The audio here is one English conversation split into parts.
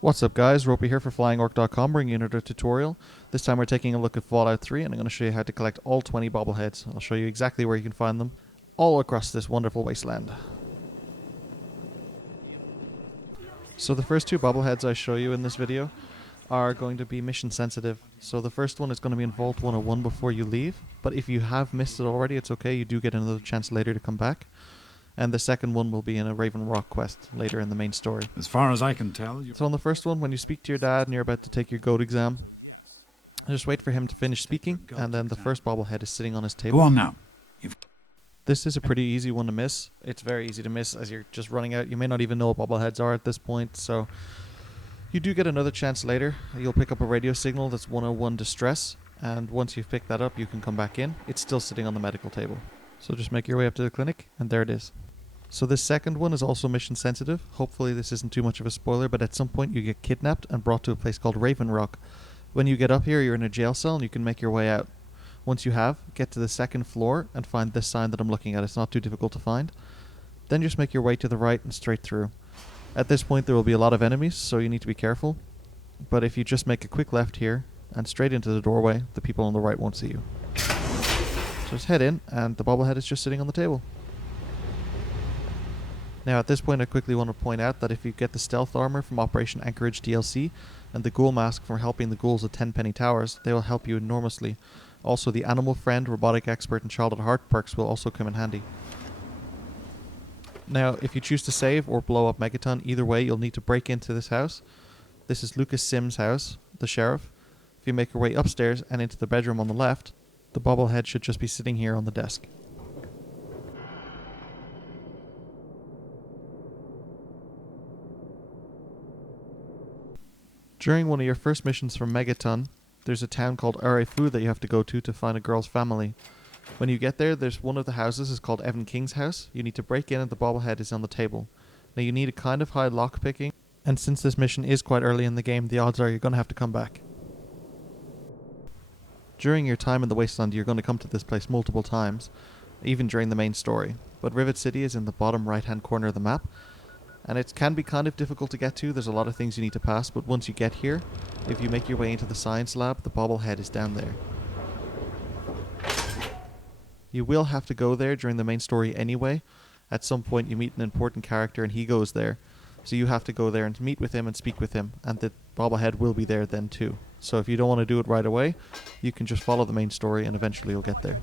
What's up guys, Ropey here for FlyingOrc.com, bringing you another tutorial. This time we're taking a look at Fallout 3 and I'm going to show you how to collect all 20 bobbleheads. I'll show you exactly where you can find them, all across this wonderful wasteland. So the first two bobbleheads I show you in this video are going to be mission sensitive. So the first one is going to be in Vault 101 before you leave, but if you have missed it already, it's okay, you do get another chance later to come back. And the second one will be in a Raven Rock quest later in the main story. As far as I can tell. So on the first one, when you speak to your dad and you're about to take your GOAT exam, just wait for him to finish speaking, and then the first bobblehead is sitting on his table. Go on now. This is a pretty easy one to miss. It's very easy to miss as you're just running out. You may not even know what bobbleheads are at this point, so you do get another chance later. You'll pick up a radio signal that's 101 distress, and once you've picked that up, you can come back in. It's still sitting on the medical table. So just make your way up to the clinic, and there it is. So this second one is also mission sensitive. Hopefully this isn't too much of a spoiler, but at some point you get kidnapped and brought to a place called Raven Rock. When you get up here, you're in a jail cell and you can make your way out. Once you have, get to the second floor and find this sign that I'm looking at. It's not too difficult to find. Then just make your way to the right and straight through. At this point there will be a lot of enemies, so you need to be careful. But if you just make a quick left here and straight into the doorway, the people on the right won't see you. So just head in and the bobblehead is just sitting on the table. Now at this point I quickly want to point out that if you get the stealth armor from Operation Anchorage DLC and the ghoul mask from helping the ghouls at 10 Penny Towers, they will help you enormously. Also the Animal Friend, Robotic Expert and Child at Heart perks will also come in handy. Now if you choose to save or blow up Megaton, either way you'll need to break into this house. This is Lucas Sims' house, the sheriff. If you make your way upstairs and into the bedroom on the left, the bobblehead should just be sitting here on the desk. During one of your first missions from Megaton, there's a town called Arefu that you have to go to find a girl's family. When you get there, there's one of the houses is called Evan King's house. You need to break in and the bobblehead is on the table. Now you need a kind of high lock picking, and since this mission is quite early in the game, the odds are you're going to have to come back. During your time in the wasteland, you're going to come to this place multiple times, even during the main story. But Rivet City is in the bottom right hand corner of the map, and it can be kind of difficult to get to. There's a lot of things you need to pass, but once you get here, if you make your way into the science lab, the bobblehead is down there. You will have to go there during the main story anyway. At some point you meet an important character and he goes there. So you have to go there and meet with him and speak with him, and the bobblehead will be there then too. So if you don't want to do it right away, you can just follow the main story and eventually you'll get there.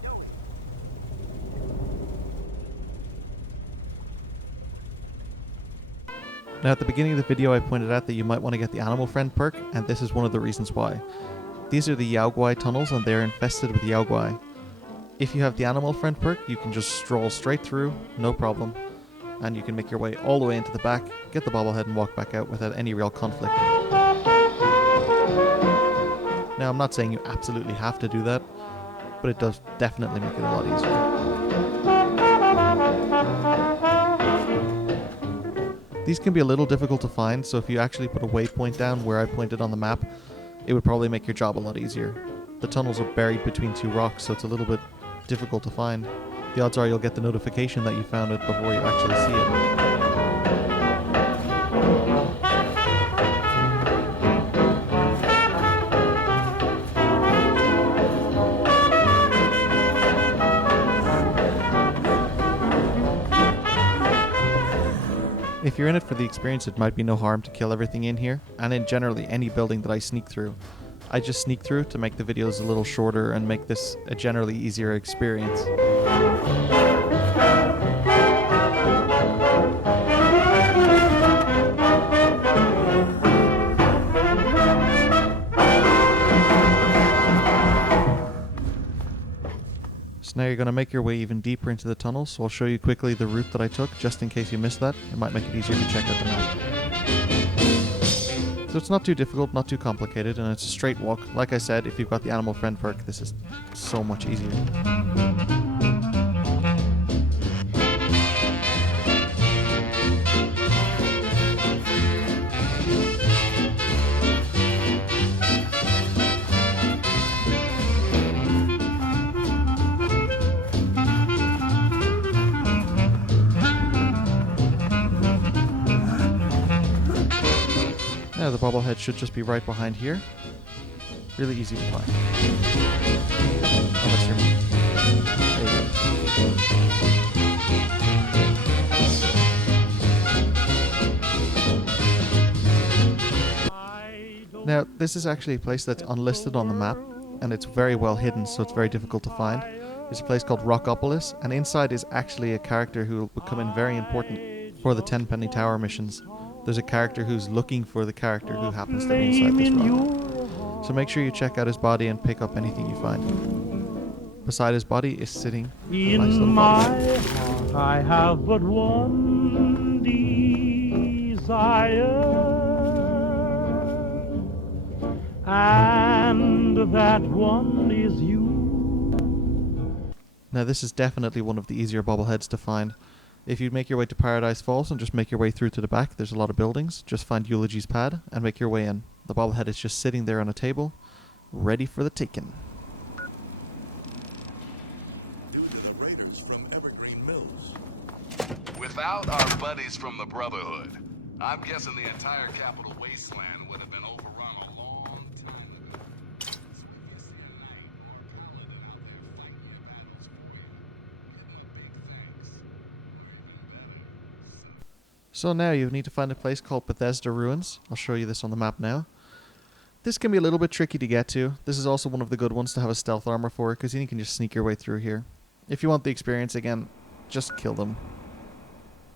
Now at the beginning of the video I pointed out that you might want to get the Animal Friend perk, and this is one of the reasons why. These are the Yao Guai tunnels and they're infested with Yao Guai. If you have the Animal Friend perk, you can just stroll straight through, no problem, and you can make your way all the way into the back, get the bobblehead and walk back out without any real conflict. Now I'm not saying you absolutely have to do that, but it does definitely make it a lot easier. These can be a little difficult to find, so if you actually put a waypoint down where I pointed on the map, it would probably make your job a lot easier. The tunnels are buried between two rocks, so it's a little bit difficult to find. The odds are you'll get the notification that you found it before you actually see it. If you're in it for the experience, it might be no harm to kill everything in here, and in generally any building that I sneak through. I just sneak through to make the videos a little shorter and make this a generally easier experience. So now you're going to make your way even deeper into the tunnel, so I'll show you quickly the route that I took, just in case you missed that. It might make it easier to check out the map. So it's not too difficult, not too complicated, and it's a straight walk. Like I said, if you've got the Animal Friend perk, this is so much easier. Now the bobblehead should just be right behind here. Really easy to find. Unless you're... There you go. Now, this is actually a place that's unlisted on the map, and it's very well hidden, so it's very difficult to find. There's a place called Rockopolis, and inside is actually a character who will become in very important for the 10 Penny Tower missions. There's a character who's looking for the character who happens to be inside this rock. So make sure you check out his body and pick up anything you find. Beside his body is sitting a nice little bobblehead. In my heart I have but one desire, and that one is you. Now this is definitely one of the easier bobbleheads to find. If you make your way to Paradise Falls and just make your way through to the back, there's a lot of buildings. Just find Eulogy's pad and make your way in. The bobblehead is just sitting there on a table, ready for the taking. Without our buddies from the Brotherhood, I'm guessing the entire Capital Wasteland would have been overrun a long time ago. So now you need to find a place called Bethesda Ruins. I'll show you this on the map now. This can be a little bit tricky to get to. This is also one of the good ones to have a stealth armor for, because then you can just sneak your way through here. If you want the experience again, just kill them.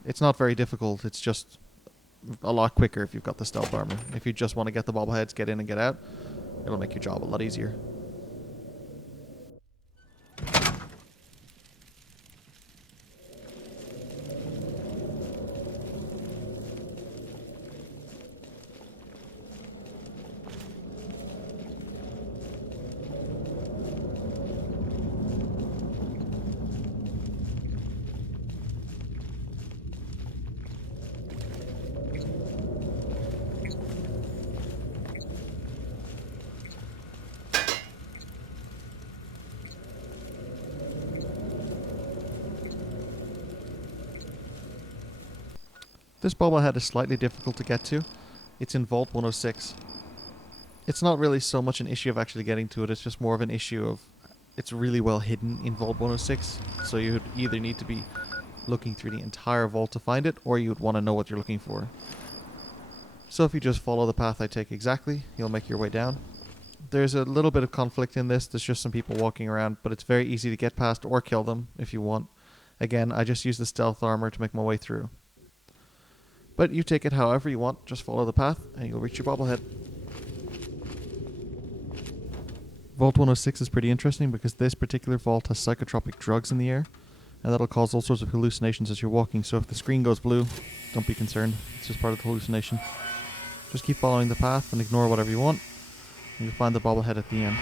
It's not very difficult, it's just a lot quicker if you've got the stealth armor. If you just want to get the bobbleheads, get in and get out, it'll make your job a lot easier. This bobblehead is slightly difficult to get to. It's in Vault 106. It's not really so much an issue of actually getting to it, it's just more of an issue of it's really well hidden in Vault 106, so you would either need to be looking through the entire vault to find it, or you would want to know what you're looking for. So if you just follow the path I take exactly, you'll make your way down. There's a little bit of conflict in this, there's just some people walking around, but it's very easy to get past or kill them if you want. Again, I just use the stealth armor to make my way through. But you take it however you want, just follow the path and you'll reach your bobblehead. Vault 106 is pretty interesting because this particular vault has psychotropic drugs in the air, and that'll cause all sorts of hallucinations as you're walking, so if the screen goes blue, don't be concerned, it's just part of the hallucination. Just keep following the path and ignore whatever you want, and you'll find the bobblehead at the end.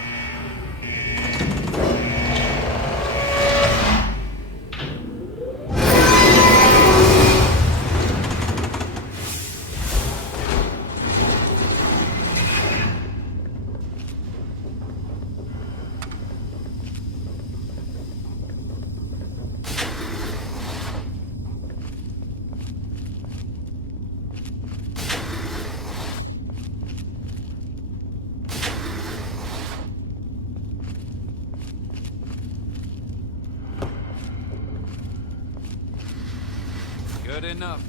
Good enough.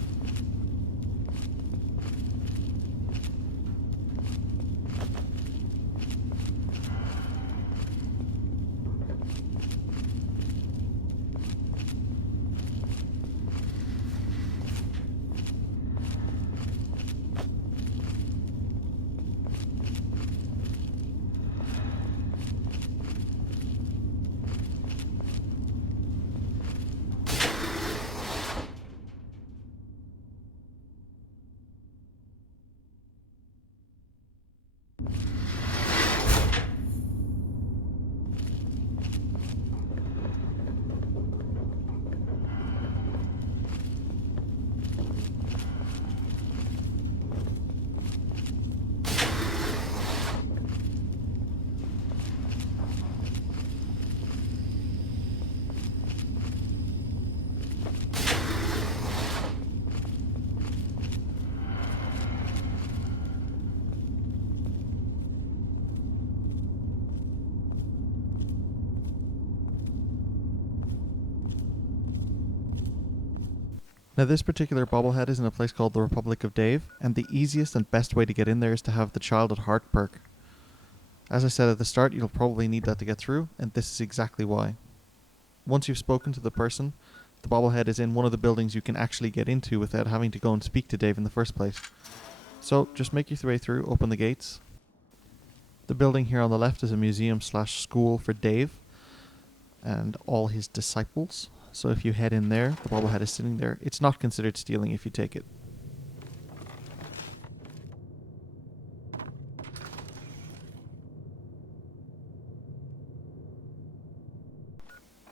Now this particular bobblehead is in a place called the Republic of Dave, and the easiest and best way to get in there is to have the Child at Heart perk. As I said at the start, you'll probably need that to get through, and this is exactly why. Once you've spoken to the person, the bobblehead is in one of the buildings you can actually get into without having to go and speak to Dave in the first place. So just make your way through, open the gates. The building here on the left is a museum/school for Dave and all his disciples. So if you head in there, the bobblehead is sitting there. It's not considered stealing if you take it.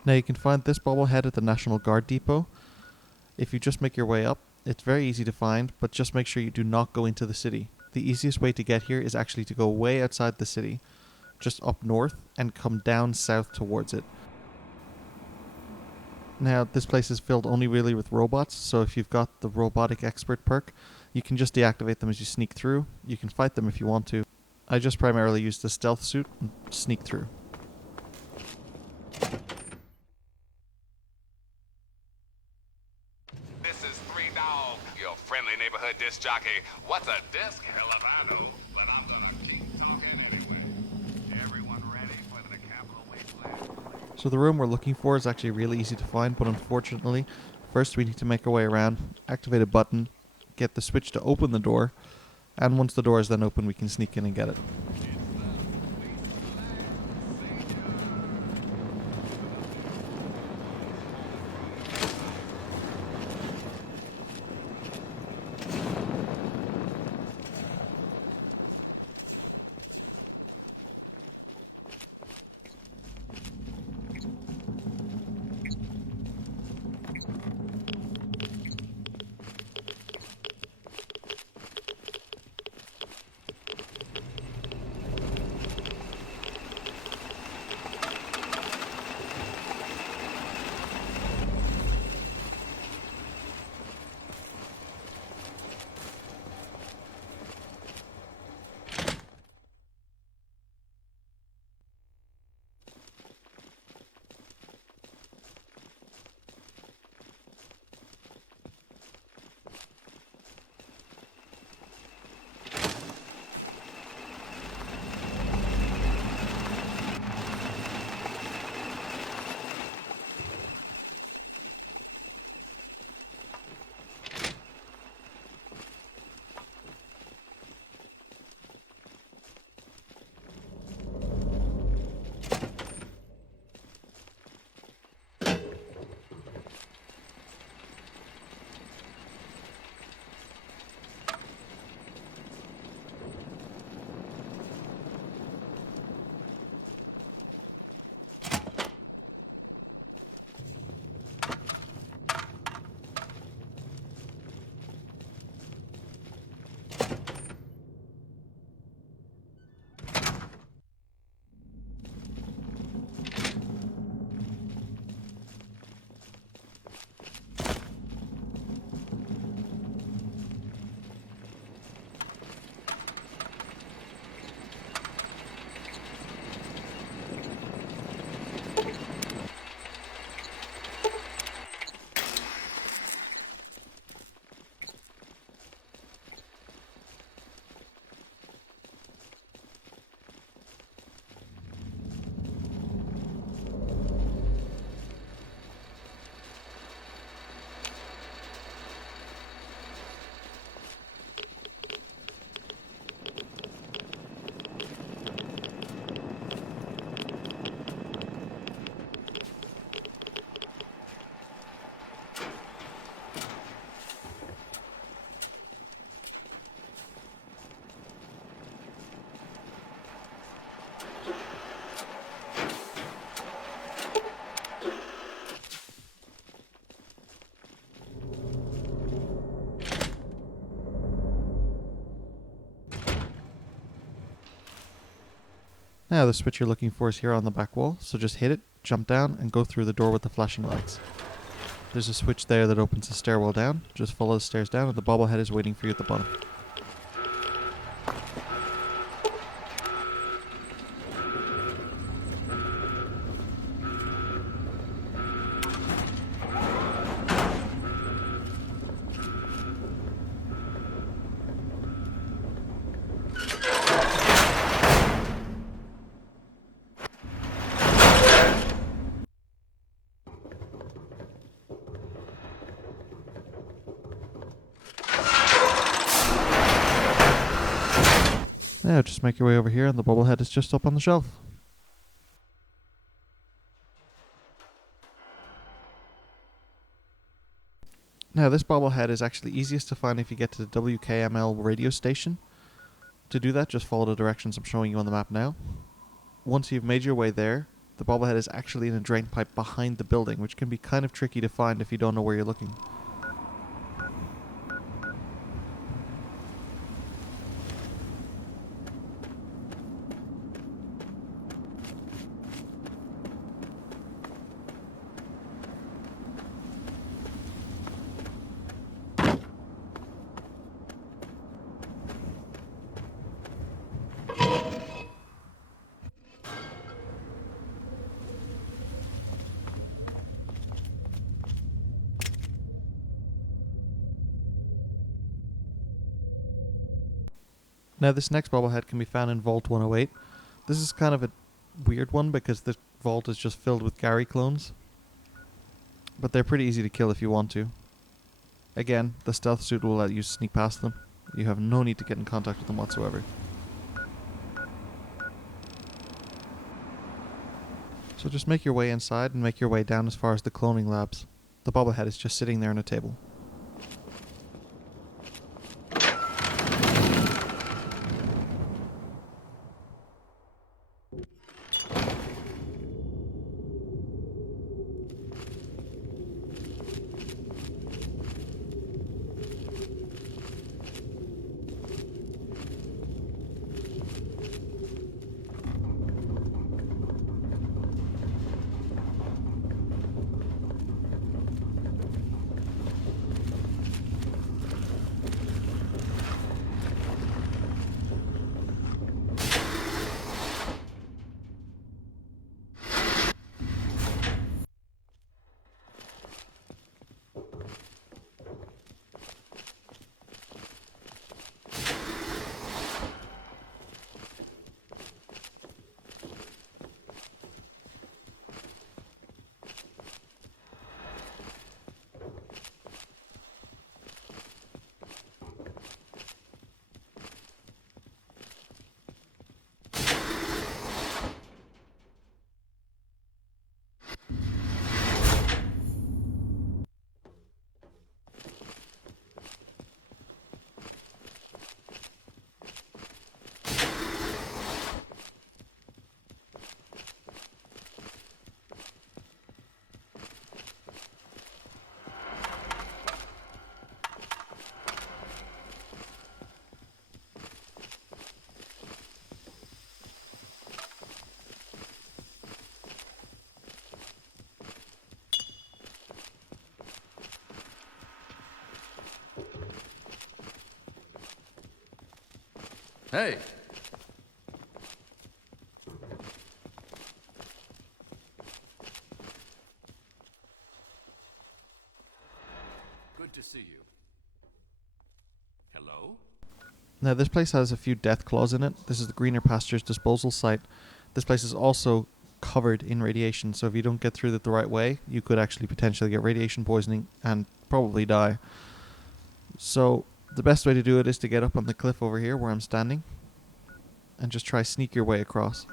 Now you can find this bobblehead at the National Guard Depot. If you just make your way up, it's very easy to find, but just make sure you do not go into the city. The easiest way to get here is actually to go way outside the city, just up north, and come down south towards it. Now, this place is filled only really with robots, so if you've got the robotic expert perk, you can just deactivate them as you sneak through. You can fight them if you want to. I just primarily use the stealth suit and sneak through. This is 3 Dog, your friendly neighborhood disc jockey. What's a disc? Hell if I know. But I'm gonna keep talking anyway. Everyone ready for the Capital Wasteland? So the room we're looking for is actually really easy to find, but unfortunately, first we need to make our way around, activate a button, get the switch to open the door, and once the door is then open, we can sneak in and get it. Now the switch you're looking for is here on the back wall, so just hit it, jump down, and go through the door with the flashing lights. There's a switch there that opens the stairwell down. Just follow the stairs down and the bobblehead is waiting for you at the bottom. Now just make your way over here and the bobblehead is just up on the shelf. Now this bobblehead is actually easiest to find if you get to the WKML radio station. To do that, just follow the directions I'm showing you on the map now. Once you've made your way there, the bobblehead is actually in a drain pipe behind the building, which can be kind of tricky to find if you don't know where you're looking. Now this next bobblehead can be found in Vault 108. This is kind of a weird one because the vault is just filled with Gary clones. But they're pretty easy to kill if you want to. Again, the stealth suit will let you sneak past them. You have no need to get in contact with them whatsoever. So just make your way inside and make your way down as far as the cloning labs. The bobblehead is just sitting there on a table. Hey! Good to see you. Hello? Now this place has a few death claws in it. This is the Greener Pastures disposal site. This place is also covered in radiation, so if you don't get through it the right way, you could actually potentially get radiation poisoning and probably die. So the best way to do it is to get up on the cliff over here where I'm standing and just try sneak your way across.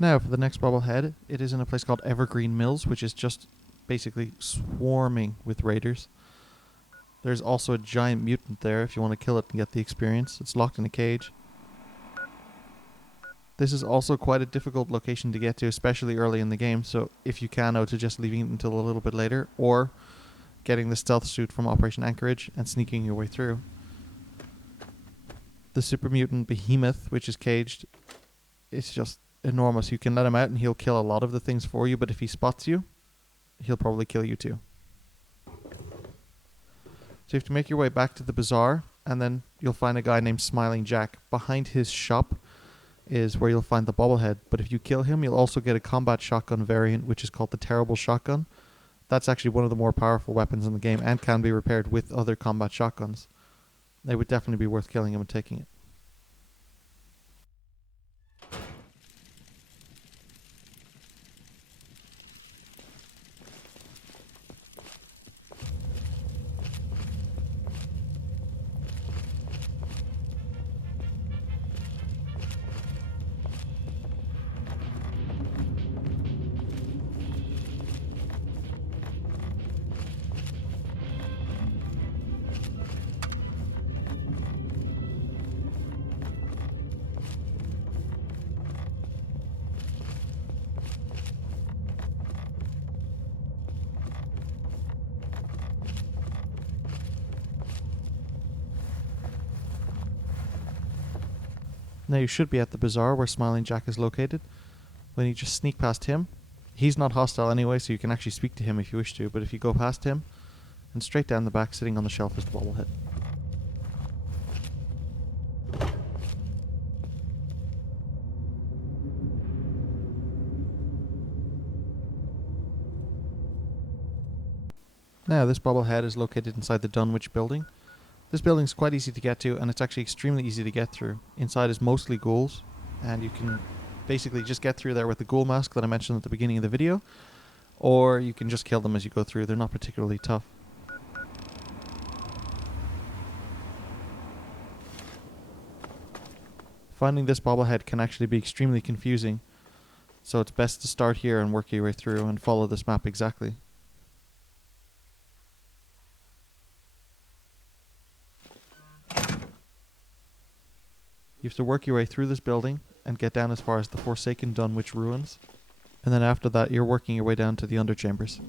Now, for the next bobblehead, it is in a place called Evergreen Mills, which is just basically swarming with raiders. There's also a giant mutant there if you want to kill it and get the experience. It's locked in a cage. This is also quite a difficult location to get to, especially early in the game, so if you can, I would suggest leaving it until a little bit later, or getting the stealth suit from Operation Anchorage and sneaking your way through. The super mutant behemoth, which is caged, it's just enormous. You can let him out and he'll kill a lot of the things for you, but if he spots you, he'll probably kill you too. So you have to make your way back to the bazaar, and then you'll find a guy named Smiling Jack. Behind his shop is where you'll find the bobblehead, but if you kill him, you'll also get a combat shotgun variant, which is called the Terrible Shotgun. That's actually one of the more powerful weapons in the game and can be repaired with other combat shotguns. It would definitely be worth killing him and taking it. Now you should be at the bazaar where Smiling Jack is located. When you just sneak past him, he's not hostile anyway, so you can actually speak to him if you wish to, but if you go past him, and straight down the back, sitting on the shelf is the bobblehead. Now this bobblehead is located inside the Dunwich building. This building is quite easy to get to, and it's actually extremely easy to get through. Inside is mostly ghouls, and you can basically just get through there with the ghoul mask that I mentioned at the beginning of the video, or you can just kill them as you go through. They're not particularly tough. Finding this bobblehead can actually be extremely confusing, so it's best to start here and work your way through and follow this map exactly. You have to work your way through this building and get down as far as the Forsaken Dunwich ruins, and then after that you're working your way down to the underchambers.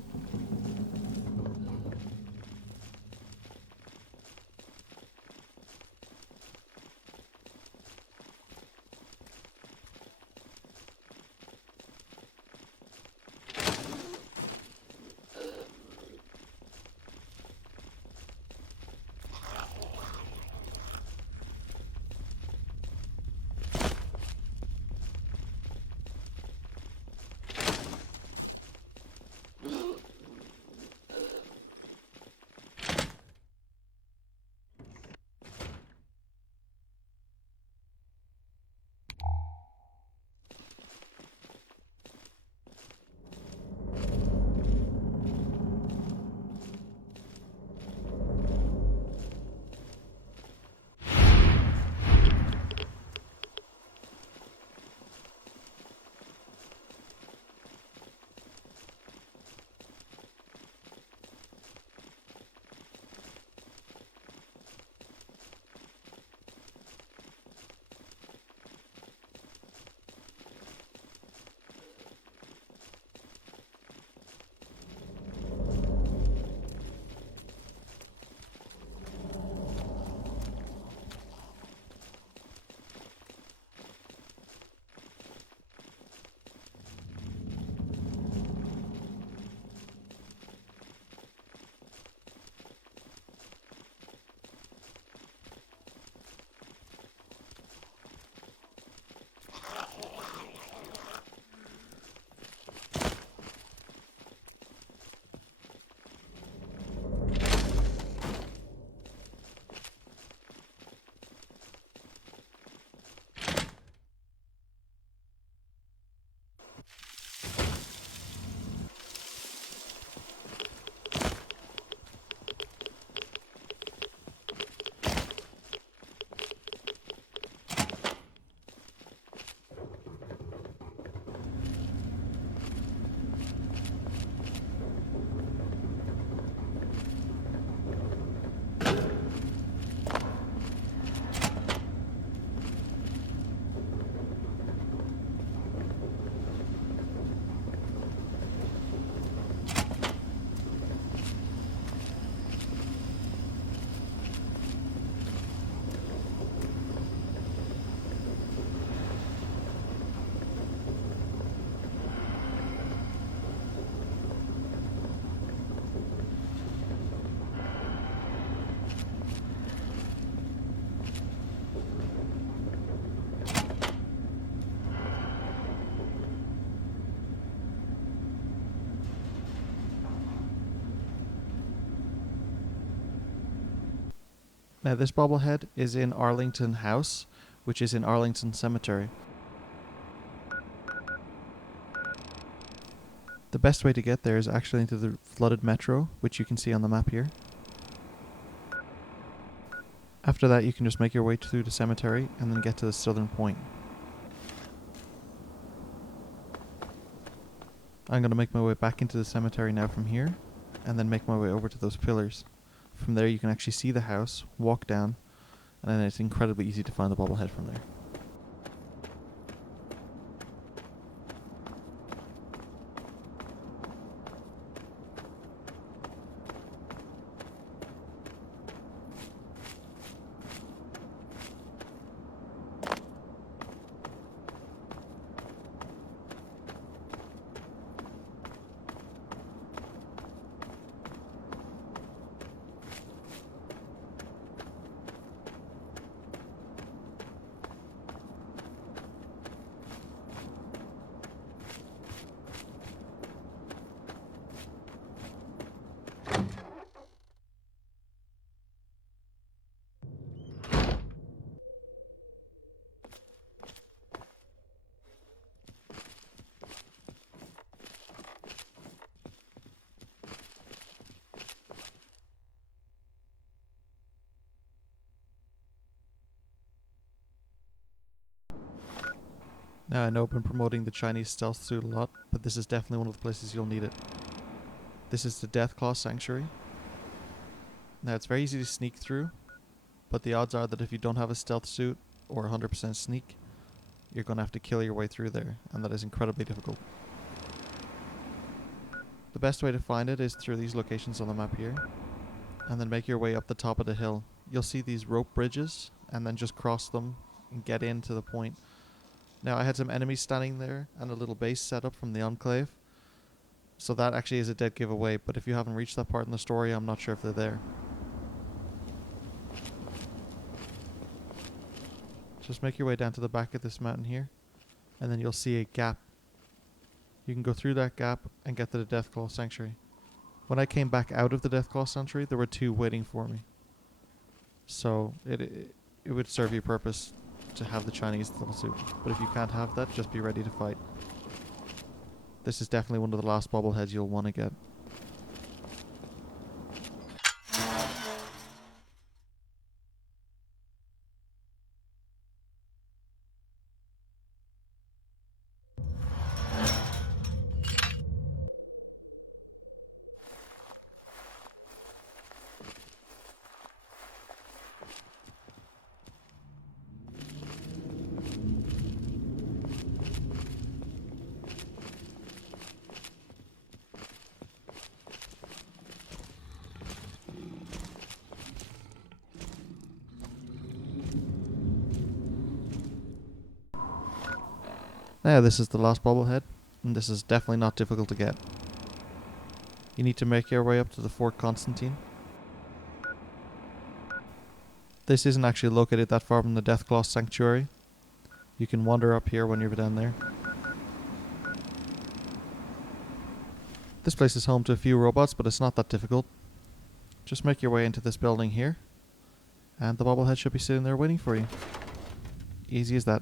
Now this bobblehead is in Arlington House, which is in Arlington Cemetery. The best way to get there is actually into the flooded metro, which you can see on the map here. After that you can just make your way through the cemetery and then get to the southern point. I'm going to make my way back into the cemetery now from here, and then make my way over to those pillars. From there you can actually see the house, walk down, and then it's incredibly easy to find the bobblehead from there. Now I know I've been promoting the Chinese stealth suit a lot, but this is definitely one of the places you'll need it. This is the Deathclaw Sanctuary. Now it's very easy to sneak through, but the odds are that if you don't have a stealth suit or 100% sneak, you're going to have to kill your way through there, and that is incredibly difficult. The best way to find it is through these locations on the map here, and then make your way up the top of the hill. You'll see these rope bridges, and then just cross them and get into the point. Now I had some enemies standing there and a little base set up from the Enclave, so that actually is a dead giveaway, but if you haven't reached that part in the story, I'm not sure if they're there. Just make your way down to the back of this mountain here, and then you'll see a gap. You can go through that gap and get to the Deathclaw Sanctuary. When I came back out of the Deathclaw Sanctuary, there were two waiting for me. So it would serve your purpose to have the Chinese stealth suit, but if you can't have that, just be ready to fight. This is definitely one of the last bobbleheads you'll want to get. Now this is the last bobblehead, and this is definitely not difficult to get. You need to make your way up to the Fort Constantine. This isn't actually located that far from the Deathclaw Sanctuary. You can wander up here when you're down there. This place is home to a few robots, but it's not that difficult. Just make your way into this building here, and the bobblehead should be sitting there waiting for you. Easy as that.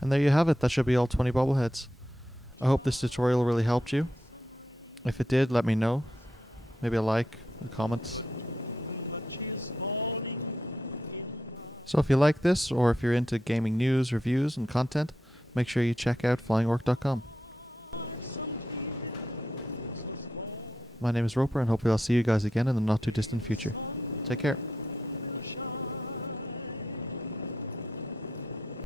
And there you have it, that should be all 20 bobbleheads. I hope this tutorial really helped you. If it did, let me know. Maybe a like, a comment. So if you like this, or if you're into gaming news, reviews, and content, make sure you check out flyingorc.com. My name is Roper, and hopefully I'll see you guys again in the not too distant future. Take care.